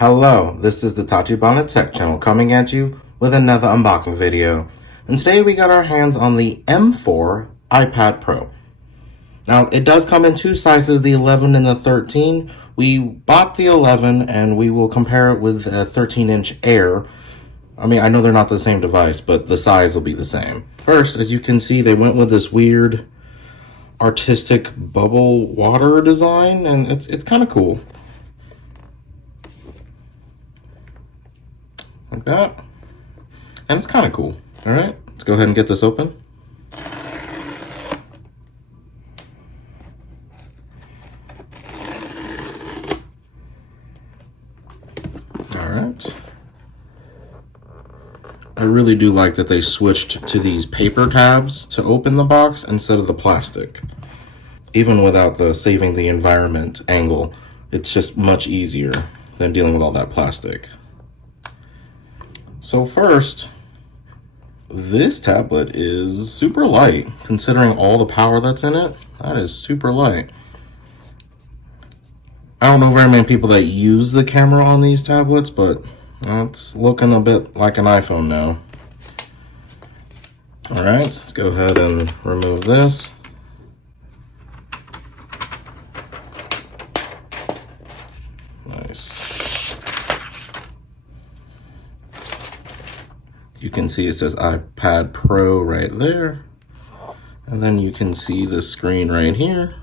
Hello, this is the Tachibana Tech channel coming at you with another unboxing video. And today we got our hands on the M4 iPad Pro. Now, it does come in two sizes, the 11 and the 13. We bought the 11 and we will compare it with a 13-inch Air. I mean, I know they're not the same device, but the size will be the same. First, as you can see, they went with this weird artistic bubble water design, and it's kind of cool. Like that. And it's kind of cool. All right, let's go ahead and get this open. All right. I really do like that they switched to these paper tabs to open the box instead of the plastic. Even without the saving the environment angle, it's just much easier than dealing with all that plastic. So first, this tablet is super light, considering all the power that's in it. That is super light. I don't know very many people that use the camera on these tablets, but it's looking a bit like an iPhone now. All right, let's go ahead and remove this. Nice. You can see it says iPad Pro right there. And then you can see the screen right here.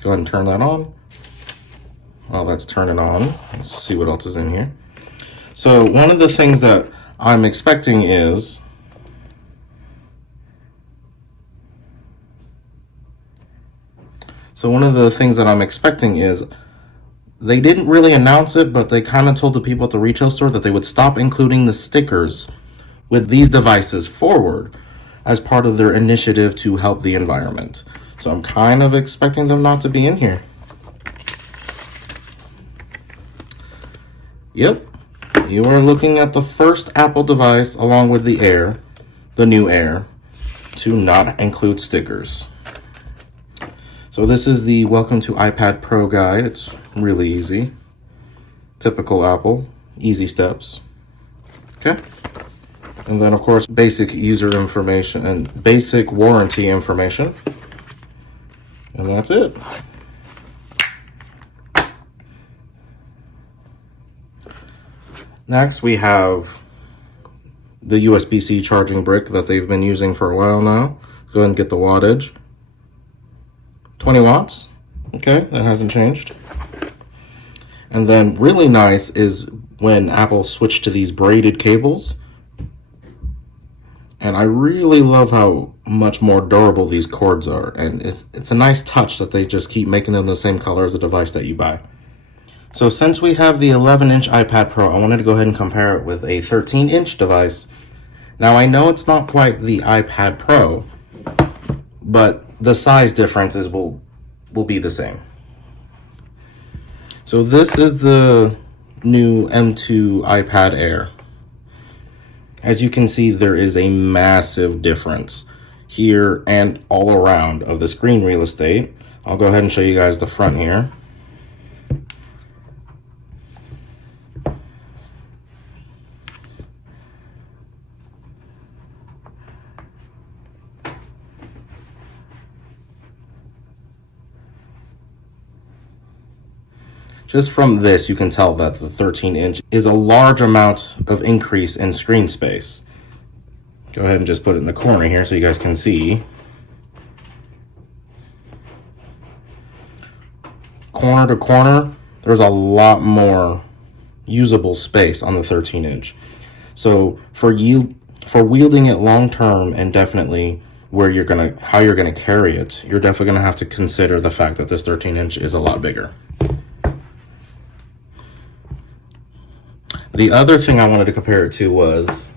Go ahead and turn that on. While that's turning on, let's see what else is in here. So one of the things that I'm expecting is they didn't really announce it, but they kind of told the people at the retail store that they would stop including the stickers with these devices forward as part of their initiative to help the environment. So I'm kind of expecting them not to be in here. Yep, you are looking at the first Apple device along with the Air, the new Air, to not include stickers. So this is the Welcome to iPad Pro guide. It's really easy. Typical Apple, easy steps. Okay. And then of course, basic user information and basic warranty information. And that's it. Next, we have the USB-C charging brick that they've been using for a while now. Go ahead and get the wattage. 20 watts. Okay, that hasn't changed. And then really nice is when Apple switched to these braided cables. And I really love how much more durable these cords are. And it's a nice touch that they just keep making them the same color as the device that you buy. So since we have the 11-inch iPad Pro, I wanted to go ahead and compare it with a 13-inch device. Now I know it's not quite the iPad Pro, but the size differences will be the same. So this is the new M2 iPad Air. As you can see, there is a massive difference here and all around of the screen real estate. I'll go ahead and show you guys the front here. Just from this, you can tell that the 13-inch is a large amount of increase in screen space. Go ahead and just put it in the corner here so you guys can see. Corner to corner, there's a lot more usable space on the 13-inch. So for wielding it long term and definitely how you're gonna carry it, you're definitely gonna have to consider the fact that this 13-inch is a lot bigger. The other thing I wanted to compare it to was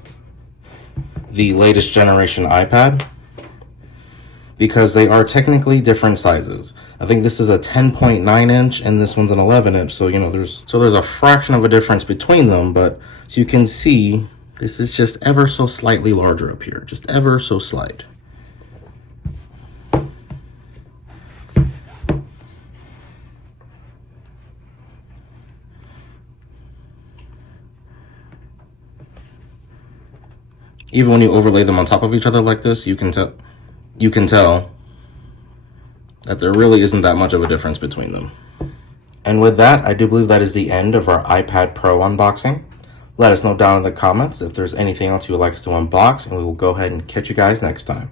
the latest generation iPad, because they are technically different sizes. I think this is a 10.9 inch and this one's an 11 inch. So, you know, there's a fraction of a difference between them, but as you can see, this is just ever so slightly larger up here, just ever so slight. Even when you overlay them on top of each other like this, you can tell that there really isn't that much of a difference between them. And with that, I do believe that is the end of our iPad Pro unboxing. Let us know down in the comments if there's anything else you would like us to unbox, and we will go ahead and catch you guys next time.